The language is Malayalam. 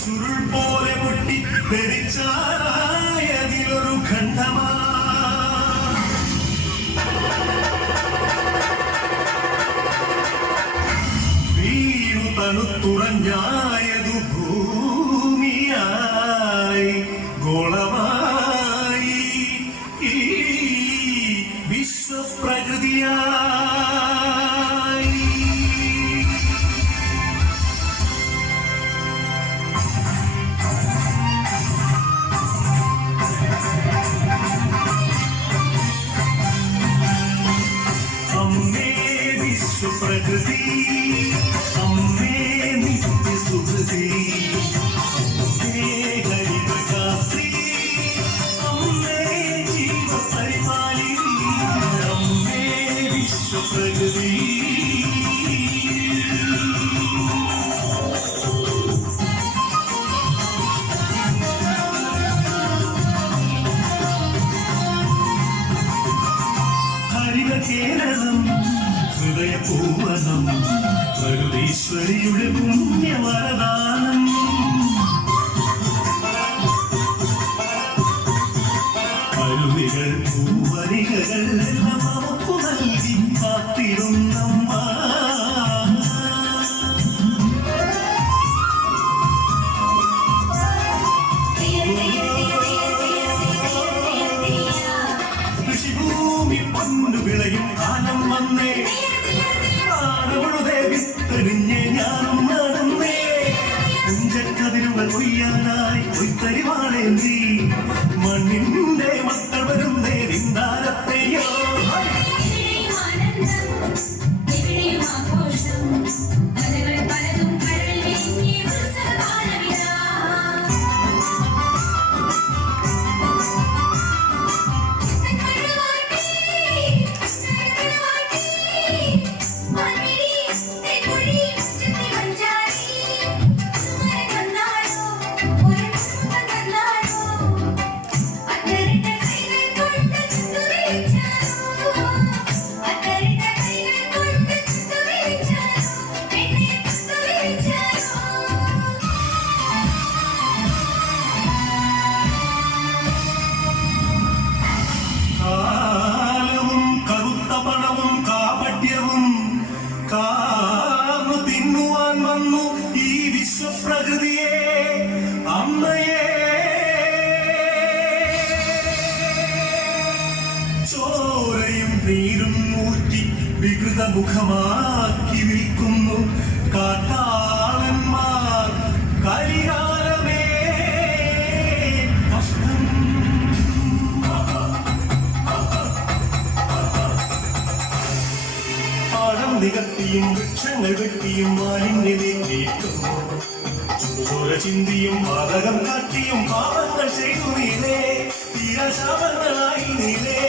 ചുരുൾ പോലെ പൊട്ടി തെറിച്ചായതിലൊരു ഖണ്ഡമാ വീണു തണുത്തുറഞ്ഞായതു ഭൂമിയായി ഗോളമായി ഈ വിശ്വപ്രകൃതിയായി प्रकृति अम्मे नित्य सुकृति अम्मे गरीब गात्री अम्मे जीव परिपालिनी अम्मे विश्व प्रकृति हरित केरलम ഹൃദയപൂവനം പ്രകൃതീശ്വരിയുടെ പുണ്യവരദാനം അരുവികൾ പൂവരികകൾ എല്ലാം നമുക്ക് നൽകി കാത്തിരുന്നമ്മ കൃഷിഭൂമി പൊന്നുവിളയും കാലം വന്നേ ഞാനും നടന്നേ കുഞ്ചക്കതിരുകൾ കൊയ്യാനായി കൊയ്ത്തരിവാളേന്തി മണ്ണിന്റെ മക്കൾ വരുന്നേ നിന്താരത്തെയോ കാർന്നു തിന്നുവാൻ വന്നു ഈ വിശ്വപ്രകൃതിയെ അമ്മയെ ചോരയും നീരും ഊറ്റി വികൃത മുഖമാക്കി വിൽക്കുന്നു കാട്ടാളന്മാർ കരികാലമേ കഷ്ടം നികത്തിയും വൃക്ഷങ്ങൾ വെട്ടിയും മാലിന്യമേറ്റേറ്റും ചുടുചോര ചിന്തിയും പാതകം കാട്ടിയും പാപങ്ങൾ ചെയ്തു നീലേ തീരശാപങ്ങളായി നീലേ